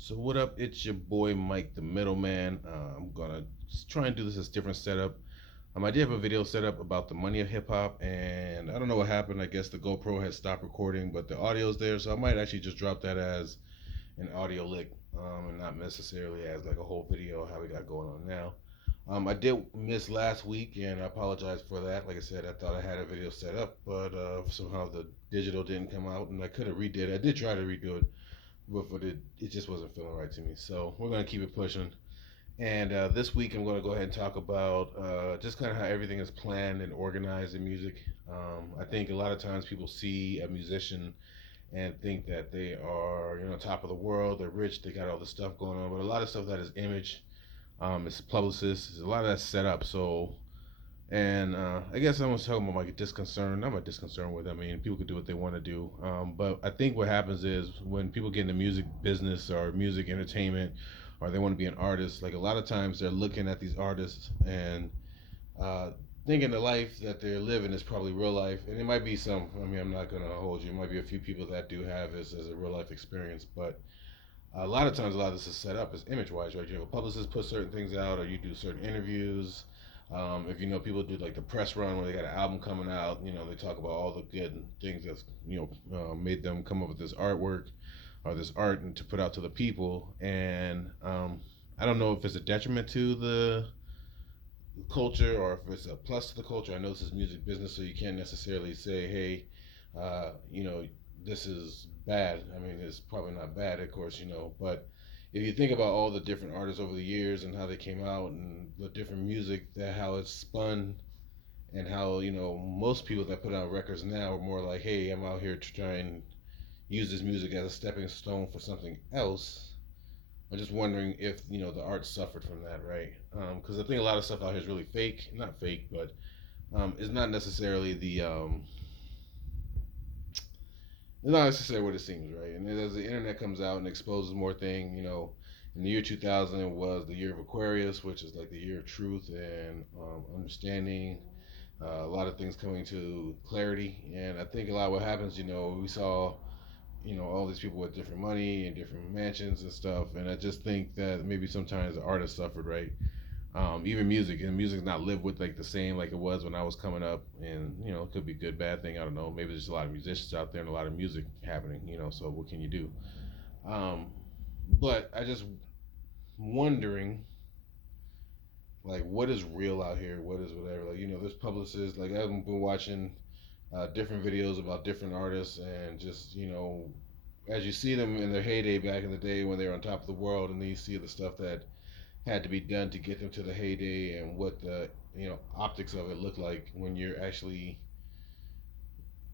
So what up? It's your boy Mike, the middleman. I'm gonna try and do this as different setup. I did have a video set up about the money of hip hop, and I don't know what happened. I guess the GoPro has stopped recording, but the audio's there, so I might actually just drop that as an audio lick, and not necessarily as like a whole video how we got going on now. I did miss last week, and I apologize for that. Like I said, I thought I had a video set up, but somehow the digital didn't come out, and I could have redid it. I did try to redo it, but it just wasn't feeling right to me. So we're gonna keep it pushing. And this week I'm gonna go ahead and talk about just kind of how everything is planned and organized in music. I think a lot of times people see a musician and think that they are, top of the world. They're rich. They got all this stuff going on, but a lot of stuff that is image. It's publicists. It's a lot of that set up. So and I guess I was talking about my disconcern. Not my disconcern with. I mean, people could do what they want to do. But I think what happens is when people get in the music business or music entertainment, or they want to be an artist, like a lot of times they're looking at these artists and uh, thinking the life that they're living is probably real life. And it might be some. I mean, I'm not gonna hold you. It might be a few people that do have this as a real life experience, but a lot of times, a lot of this is set up as image wise, right? You have a publicist put certain things out, or you do certain interviews. If you know, people do like the press run where they got an album coming out. They talk about all the good things that's made them come up with this artwork or this art and to put out to the people. And I don't know if it's a detriment to the culture or if it's a plus to the culture. I know this is music business, so you can't necessarily say, hey, this is bad. I mean, it's probably not bad, of course, but if you think about all the different artists over the years and how they came out and the different music, that how it's spun and how, most people that put out records now are more like, hey, I'm out here to try and use this music as a stepping stone for something else. I'm just wondering if, the art suffered from that, right? Because I think a lot of stuff out here is really fake. Not fake, but it's not necessarily it's not necessarily what it seems, right? And as the internet comes out and exposes more things, in the year 2000 was the year of Aquarius, which is like the year of truth and understanding. A lot of things coming to clarity, and I think a lot of what happens, we saw, all these people with different money and different mansions and stuff, and I just think that maybe sometimes the artist suffered, right? Even music and music's not lived with like the same like it was when I was coming up, and it could be a good bad thing. I don't know. Maybe there's just a lot of musicians out there and a lot of music happening. So what can you do? Um, but I just wondering like what is real out here, what is whatever. Like there's publicists. Like I've been watching different videos about different artists, and just as you see them in their heyday back in the day when they were on top of the world, and then you see the stuff that had to be done to get them to the heyday and what the optics of it look like when you're actually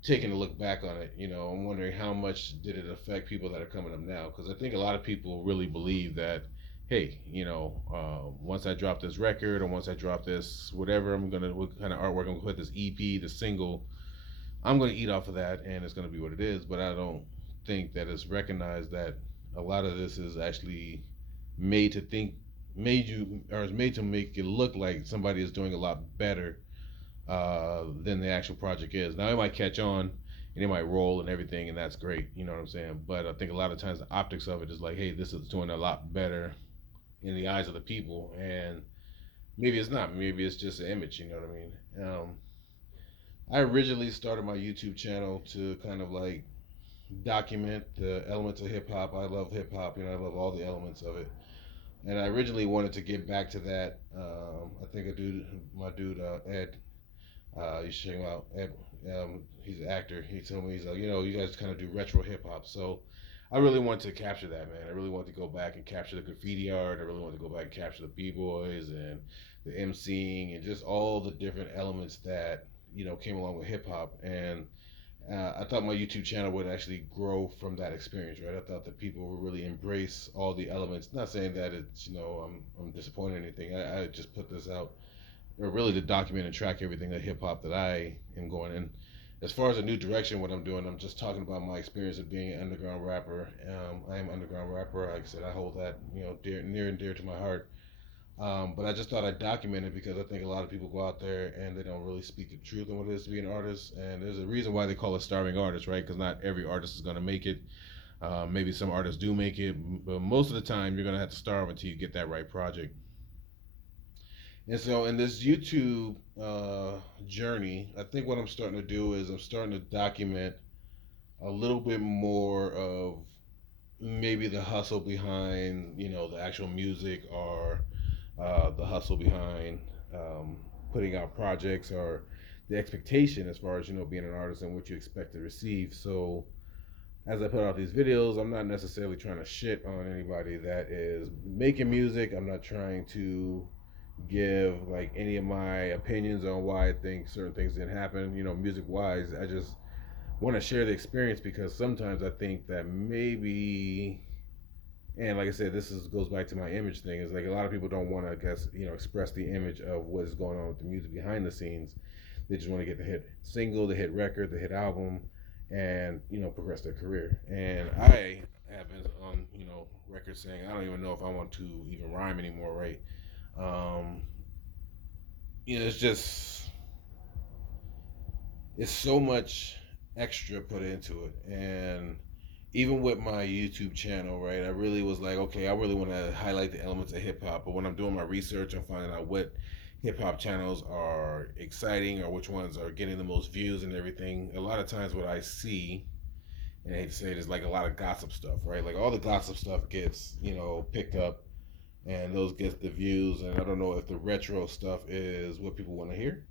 taking a look back on it. I'm wondering how much did it affect people that are coming up now, because I think a lot of people really believe that, hey, once I drop this record or once I drop this whatever, what kind of artwork I'm gonna put, this EP, the single, I'm gonna eat off of that and it's gonna be what it is. But I don't think that it's recognized that a lot of this is actually made to think made you or is made to make it look like somebody is doing a lot better than the actual project is. Now it might catch on and it might roll and everything, and that's great. You know what I'm saying? But I think a lot of times the optics of it is like, hey, this is doing a lot better in the eyes of the people, and maybe it's not. Maybe it's just an image. You know what I mean? I originally started my YouTube channel to kind of like document the elements of hip hop. I love hip hop. I love all the elements of it, and I originally wanted to get back to that. I think my dude Ed, you should check him out. Ed, he's an actor. He told me, he's like, you guys kind of do retro hip hop. So I really wanted to capture that, man. I really wanted to go back and capture the graffiti art. I really wanted to go back and capture the b boys and the emceeing and just all the different elements that came along with hip hop. And I thought my YouTube channel would actually grow from that experience, right? I thought that people would really embrace all the elements. Not saying that it's, I'm disappointed or anything. I just put this out, or really to document and track everything that hip hop that I am going in. As far as a new direction, what I'm doing, I'm just talking about my experience of being an underground rapper. I am an underground rapper. Like I said, I hold that, near and dear to my heart. But I just thought I'd document it because I think a lot of people go out there and they don't really speak the truth on what it is to be an artist. And there's a reason why they call it starving artist, right? Because not every artist is going to make it. Maybe some artists do make it, but most of the time you're gonna have to starve until you get that right project. And so in this YouTube journey, I think what I'm starting to do is I'm starting to document a little bit more of maybe the hustle behind, the actual music, or the hustle behind putting out projects, or the expectation as far as being an artist and what you expect to receive. So as I put out these videos, I'm not necessarily trying to shit on anybody that is making music. I'm not trying to give like any of my opinions on why I think certain things didn't happen, music wise. I just want to share the experience, because sometimes I think that maybe, and like I said, this goes back to my image thing, is like a lot of people don't want to, I guess, express the image of what is going on with the music behind the scenes. They just want to get the hit single, the hit record, the hit album, and progress their career. And I have been on record saying I don't even know if I want to even rhyme anymore, right? Um, it's just, it's so much extra put into it. And even with my YouTube channel, right, I really was like, okay, I really want to highlight the elements of hip hop. But when I'm doing my research, I'm finding out what hip hop channels are exciting, or which ones are getting the most views and everything. A lot of times, what I see, and I hate to say it, is like a lot of gossip stuff, right? Like all the gossip stuff gets, picked up, and those get the views. And I don't know if the retro stuff is what people want to hear.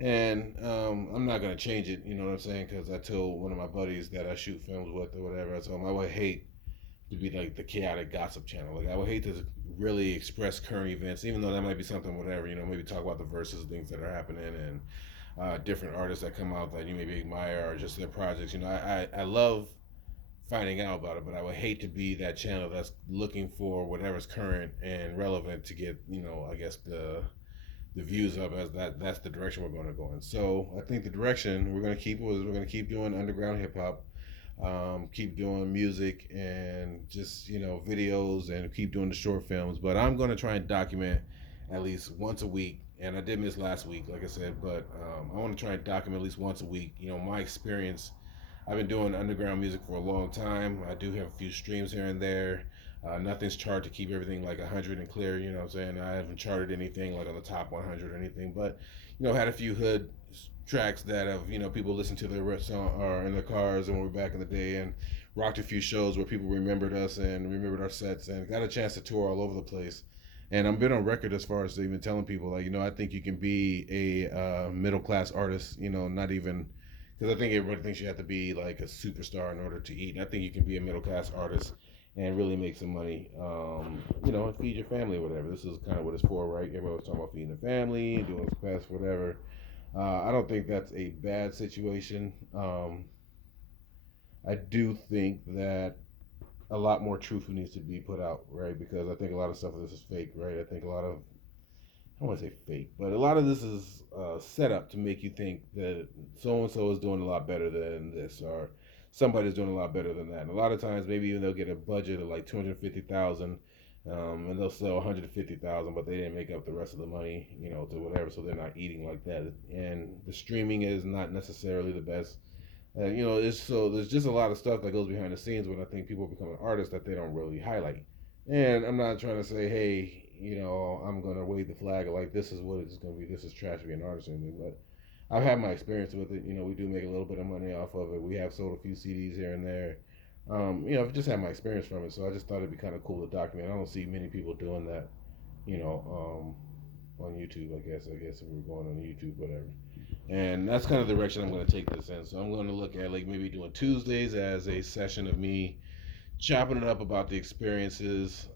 And I'm not gonna change it, you know what I'm saying? Because I told one of my buddies that I shoot films with or whatever, I told him I would hate to be like the chaotic gossip channel. Like I would hate to really express current events, even though that might be something, whatever. Maybe talk about the verses, things that are happening, and different artists that come out that you maybe admire, or just their projects. I love finding out about it, but I would hate to be that channel that's looking for whatever's current and relevant to get, I guess the views up, as that's the direction we're going to go in. So I think the direction we're going to keep was we're going to keep doing underground hip hop, keep doing music, and just videos, and keep doing the short films. But I'm going to try and document at least once a week. And I did miss last week, like I said, but I want to try and document at least once a week. My experience. I've been doing underground music for a long time. I do have a few streams here and there. Nothing's charted to keep everything like 100 and clear, you know what I'm saying? I haven't charted anything like on the top 100 or anything, but, had a few hood tracks that have, people listen to their song or in their cars, and when we're back in the day, and rocked a few shows where people remembered us and remembered our sets, and got a chance to tour all over the place. And I'm been on record as far as even telling people, like, I think you can be a middle class artist, not even, because I think everybody thinks you have to be like a superstar in order to eat. And I think you can be a middle class artist and really make some money, and feed your family or whatever. This is kind of what it's for, right? Everybody was talking about feeding the family and doing what's best, whatever. I don't think that's a bad situation. I do think that a lot more truth needs to be put out, right? Because I think a lot of stuff of this is fake, right? I think a lot of, I don't want to say fake, but a lot of this is set up to make you think that so and so is doing a lot better than this, or somebody's doing a lot better than that. And a lot of times, maybe even they'll get a budget of like 250,000, and they'll sell 150,000, but they didn't make up the rest of the money, to whatever. So they're not eating like that. And the streaming is not necessarily the best. There's just a lot of stuff that goes behind the scenes when I think people become an artist that they don't really highlight. And I'm not trying to say, hey, I'm gonna wave the flag of like this is what it's gonna be, this is trash to be an artist or anything. But I've had my experience with it. We do make a little bit of money off of it. We have sold a few CDs here and there. I've just had my experience from it, so I just thought it'd be kind of cool to document. I don't see many people doing that, on YouTube. I guess if we're going on YouTube, whatever. And that's kind of the direction I'm going to take this in. So I'm going to look at like maybe doing Tuesdays as a session of me chopping it up about the experiences,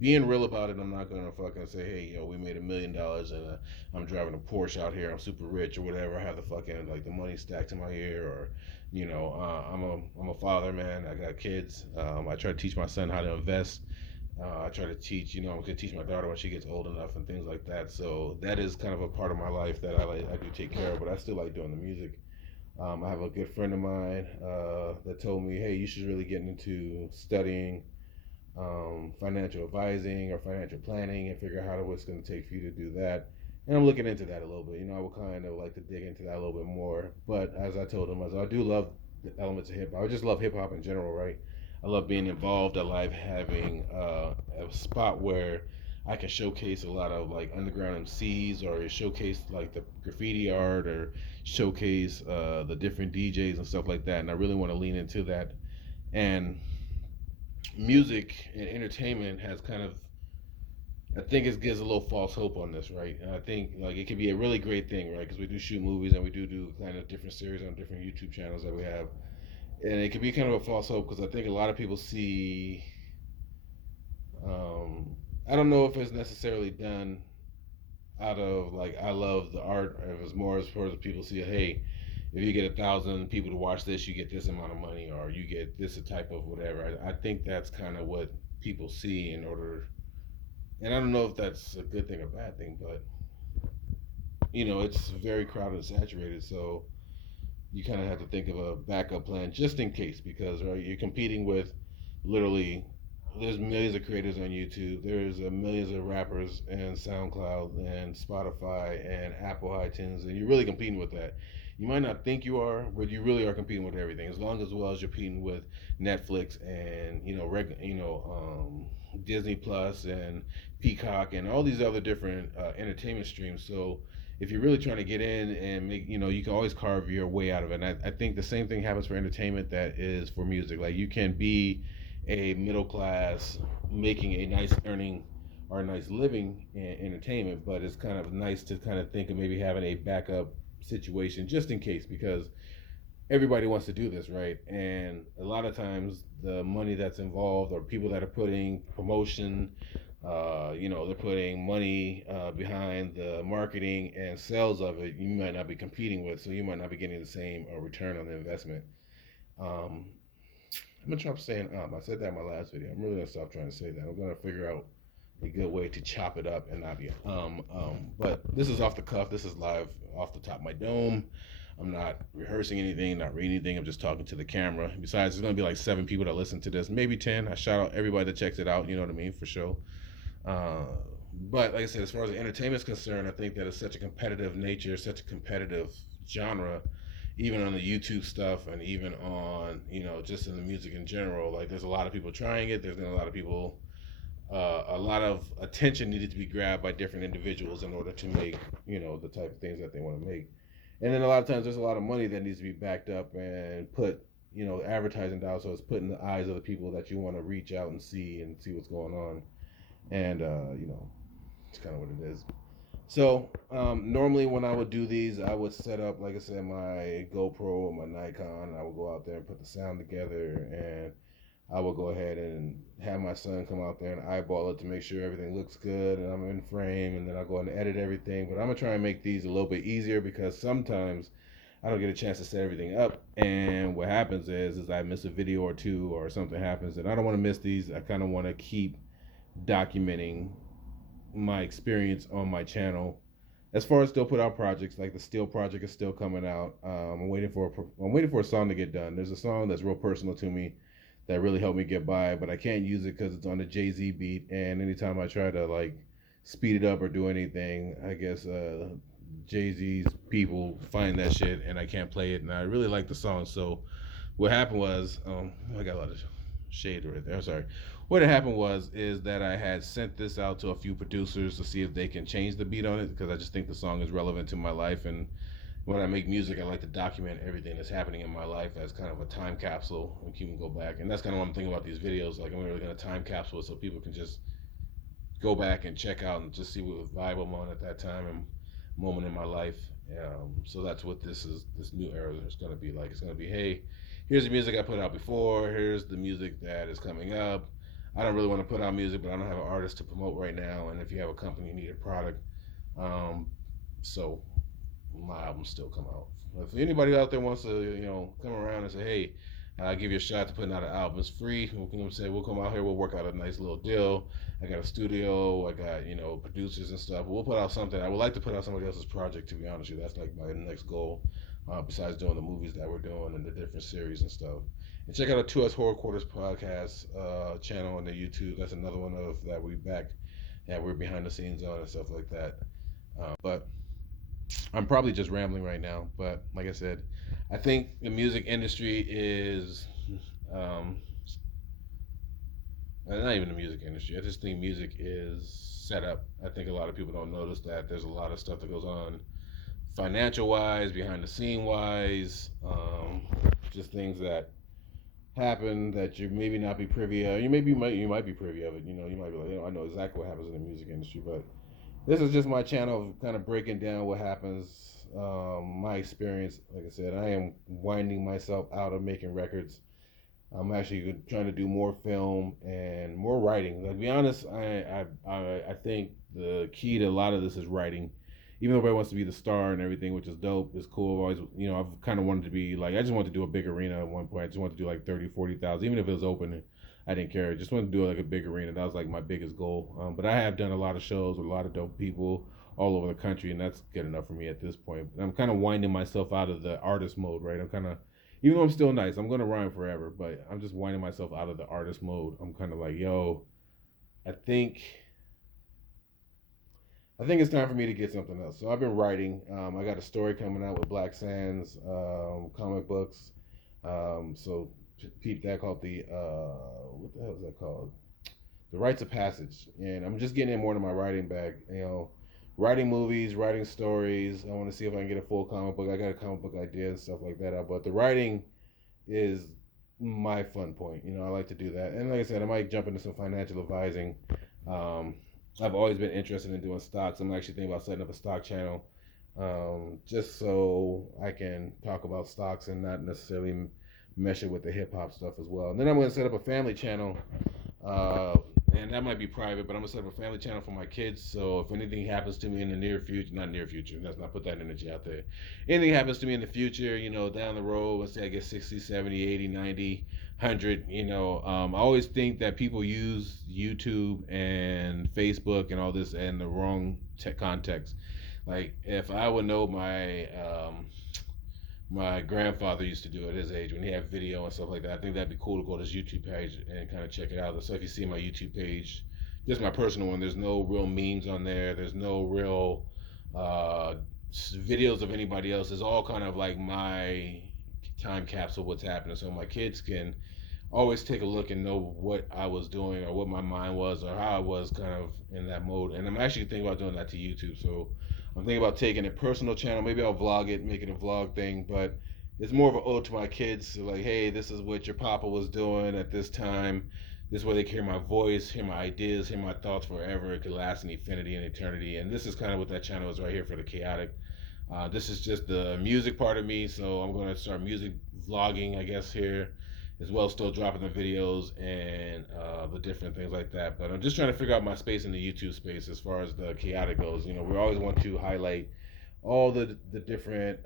being real about it. I'm not gonna fucking say, hey, we made $1 million and I'm driving a Porsche out here. I'm super rich or whatever. I have the fucking like the money stacked in my ear, or I'm a father, man. I got kids. I try to teach my son how to invest. I try to teach, I'm gonna teach my daughter when she gets old enough and things like that. So that is kind of a part of my life that I do take care of. But I still like doing the music. I have a good friend of mine that told me, hey, you should really get into studying financial advising or financial planning and figure out what's going to take for you to do that. And I'm looking into that a little bit. I would kind of like to dig into that a little bit more. But as I told him, as I do love the elements of hip hop. I just love hip hop in general, right? I love being involved. I like having a spot where I can showcase a lot of like underground MCs, or showcase like the graffiti art, or showcase the different DJs and stuff like that. And I really want to lean into that. And music and entertainment has kind of, I think it gives a little false hope on this, right? And I think like it could be a really great thing, right? Because we do shoot movies and we do kind of different series on different YouTube channels that we have, and it could be kind of a false hope because I think a lot of people see. I don't know if it's necessarily done out of like I love the art, or if it's more as far as people see, hey, if you get 1,000 people to watch this, you get this amount of money, or you get this type of whatever. I think that's kind of what people see in order, and I don't know if that's a good thing or bad thing, but it's very crowded and saturated, so you kind of have to think of a backup plan just in case, because right, you're competing with literally there's millions of creators on YouTube. There's millions of rappers and SoundCloud and Spotify and Apple iTunes, and you're really competing with that. You might not think you are, but you really are competing with everything. As long as well as you're competing with Netflix and Disney Plus and Peacock and all these other different entertainment streams. So if you're really trying to get in and make, you can always carve your way out of it. And I think the same thing happens for entertainment that is for music. Like you can be a middle class making a nice earning or a nice living in entertainment, but it's kind of nice to kind of think of maybe having a backup situation just in case, because everybody wants to do this, right? And a lot of times the money that's involved, or people that are putting promotion, they're putting money behind the marketing and sales of it, you might not be competing with, so you might not be getting the same return on the investment. um, I'm gonna stop saying I said that in my last video. I'm really gonna stop trying to say that. I'm gonna figure out a good way to chop it up and not be but this is off the cuff. This is live off the top of my dome. I'm not rehearsing anything, not reading anything. I'm just talking to the camera. Besides, there's gonna be like 7 people that listen to this, maybe 10. I shout out everybody that checks it out. You know what I mean, for sure. Uh, but like I said, as far as the entertainment is concerned, I think that it's such a competitive nature, such a competitive genre, even on the YouTube stuff, and even on just in the music in general. Like there's a lot of people trying it. There's been a lot of people. A lot of attention needed to be grabbed by different individuals in order to make the type of things that they want to make. And then a lot of times there's a lot of money that needs to be backed up and put advertising dollars, so it's put in the eyes of the people that you want to reach out and see what's going on. And it's kind of what it is. So normally when I would do these, I would set up, like I said, my GoPro or my Nikon. I would go out there and put the sound together, and I would go ahead and have my son come out there and eyeball it to make sure everything looks good and I'm in frame, and then I'll go and edit everything. But I'm gonna try and make these a little bit easier, because sometimes I don't get a chance to set everything up, and what happens is I miss a video or two, or something happens, and I don't want to miss these. I kind of want to keep documenting my experience on my channel. As far as still put out projects, like the Steel project is still coming out. I'm waiting for a song to get done. There's a song that's real personal to me that really helped me get by, but I can't use it because it's on the Jay-Z beat. And anytime I try to like speed it up or do anything, I guess Jay-Z's people find that shit and I can't play it. And I really like the song, so what happened was, I got a lot of shade right there. Sorry. What had happened is that I had sent this out to a few producers to see if they can change the beat on it, because I just think the song is relevant to my life. And when I make music, I like to document everything that's happening in my life as kind of a time capsule, and you can go back. And that's kind of what I'm thinking about these videos. Like I'm really gonna time capsule it so people can just go back and check out and just see what vibe I'm on at that time and moment in my life. So that's what this new era is gonna be like. It's gonna be, hey, here's the music I put out before. Here's the music that is coming up. I don't really want to put out music, but I don't have an artist to promote right now. And if you have a company, you need a product. So my albums still come out. If anybody out there wants to, come around and say, hey, I'll give you a shot to putting out an album. It's free. We'll come out here. We'll work out a nice little deal. I got a studio. I got producers and stuff. We'll put out something. I would like to put out somebody else's project. To be honest with you, that's like my next goal. Besides doing the movies that we're doing and the different series and stuff. And check out the 2S Horror Quarters podcast channel on the YouTube. That's another one of that we back, we're behind the scenes on and stuff like that. But I'm probably just rambling right now. But like I said, I think the music industry is not even the music industry. I just think music is set up. I think a lot of people don't notice that there's a lot of stuff that goes on financial wise, behind the scene wise, just things that happen that you maybe not be privy of. You might be privy of it. You might be like, I know exactly what happens in the music industry. But this is just my channel of kind of breaking down what happens, my experience. Like I said, I am winding myself out of making records. I'm actually trying to do more film and more writing. Like, to be honest, I think the key to a lot of this is writing. Even though everybody wants to be the star and everything, which is dope, is cool. I've always, I've kind of wanted to be like, I just wanted to do a big arena at one point. I just wanted to do like 30, 40,000, even if it was open. I didn't care. I just wanted to do like a big arena. That was like my biggest goal. But I have done a lot of shows with a lot of dope people all over the country, and that's good enough for me at this point. But I'm kind of winding myself out of the artist mode, right? I'm kind of, even though I'm still nice, I'm gonna rhyme forever, but I'm just winding myself out of the artist mode. I'm kind of like, yo, I think I think it's time for me to get something else. So I've been writing. I got a story coming out with Black Sands comic books. So peep that, called the what the hell is that called? The Rites of Passage. And I'm just getting in more to my writing bag. Writing movies, writing stories. I want to see if I can get a full comic book. I got a comic book idea and stuff like that. But the writing is my fun point. I like to do that. And like I said, I might jump into some financial advising. Um, I've always been interested in doing stocks. I'm actually thinking about setting up a stock channel, just so I can talk about stocks and not necessarily mesh it with the hip hop stuff as well. And then I'm going to set up a family channel, uh, and that might be private, but I'm going to set up a family channel for my kids. So if anything happens to me in the near future, not near future, let's not put that energy out there. Anything happens to me in the future, down the road, let's say I get 60, 70, 80, 90, 100, I always think that people use YouTube and Facebook and all this in the wrong context. Like, if I would know my grandfather used to do at his age when he had video and stuff like that, I think that'd be cool to go to his YouTube page and kind of check it out. So if you see my YouTube page, just my personal one, there's no real memes on there. There's no real uh, videos of anybody else. It's all kind of like my time capsule, what's happening, so my kids can always take a look and know what I was doing or what my mind was or how I was kind of in that mode. And I'm actually thinking about doing that to YouTube. So I'm thinking about taking a personal channel. Maybe I'll vlog it, make it a vlog thing, but it's more of an ode to my kids. So like, hey, this is what your papa was doing at this time. This is where they can hear my voice, hear my ideas, hear my thoughts forever. It could last in infinity and eternity. And this is kind of what that channel is right here for the Kayatick. This is just the music part of me, so I'm going to start music vlogging, I guess, here as well, still dropping the videos and the different things like that. But I'm just trying to figure out my space in the YouTube space as far as the Kayatick goes. We always want to highlight all the different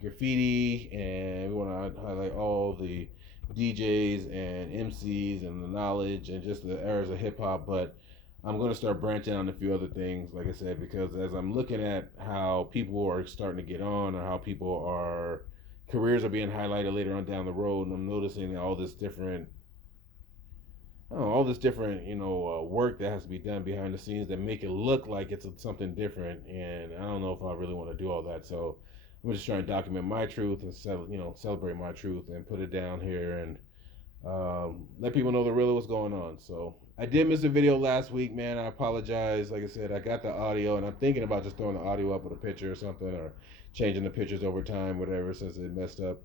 graffiti, and we want to highlight all the DJs and MCs and the knowledge and just the eras of hip hop. But I'm going to start branching on a few other things, like I said, because as I'm looking at how people are starting to get on or how people are careers are being highlighted later on down the road, and I'm noticing all this different, I don't know, all this different, work that has to be done behind the scenes that make it look like it's something different, and I don't know if I really want to do all that. So I'm just trying to document my truth and celebrate my truth and put it down here and let people know the really what's going on. So I did miss a video last week, man. I apologize. Like I said, I got the audio, and I'm thinking about just throwing the audio up with a picture or something, or changing the pictures over time, whatever, since it messed up.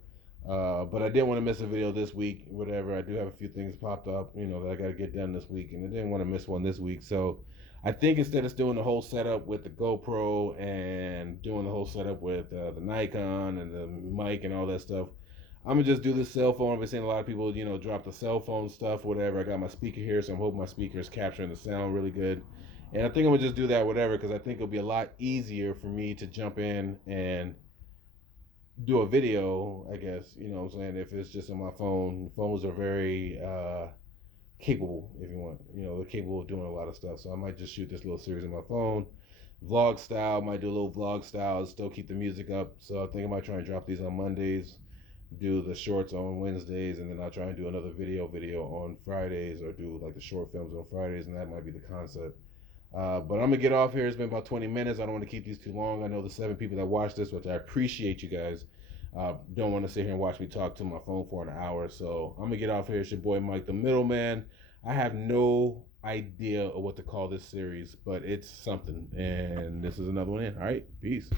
But I didn't want to miss a video this week, whatever. I do have a few things popped up, that I got to get done this week, and I didn't want to miss one this week. So I think instead of doing the whole setup with the GoPro and doing the whole setup with the Nikon and the mic and all that stuff, I'm gonna just do the cell phone. I've been seeing a lot of people, drop the cell phone stuff, whatever. I got my speaker here, so I'm hoping my speaker is capturing the sound really good. And I think I'm gonna just do that, whatever, because I think it'll be a lot easier for me to jump in and do a video, I guess. You know what I'm saying? If it's just on my phone, phones are very capable, if you want. They're capable of doing a lot of stuff. So I might just shoot this little series on my phone. Vlog style, might do a little vlog style, still keep the music up. So I think I might try and drop these on Mondays, do the shorts on Wednesdays, and then I'll try and do another video on Fridays, or do like the short films on Fridays, and that might be the concept. But I'm gonna get off here. It's been about 20 minutes. I don't want to keep these too long. I know the 7 people that watch this, which I appreciate you guys. Don't want to sit here and watch me talk to my phone for an hour. So I'm gonna get off here. It's your boy Mike, the Middleman. I have no idea of what to call this series, but it's something. And this is another one in. All right, peace.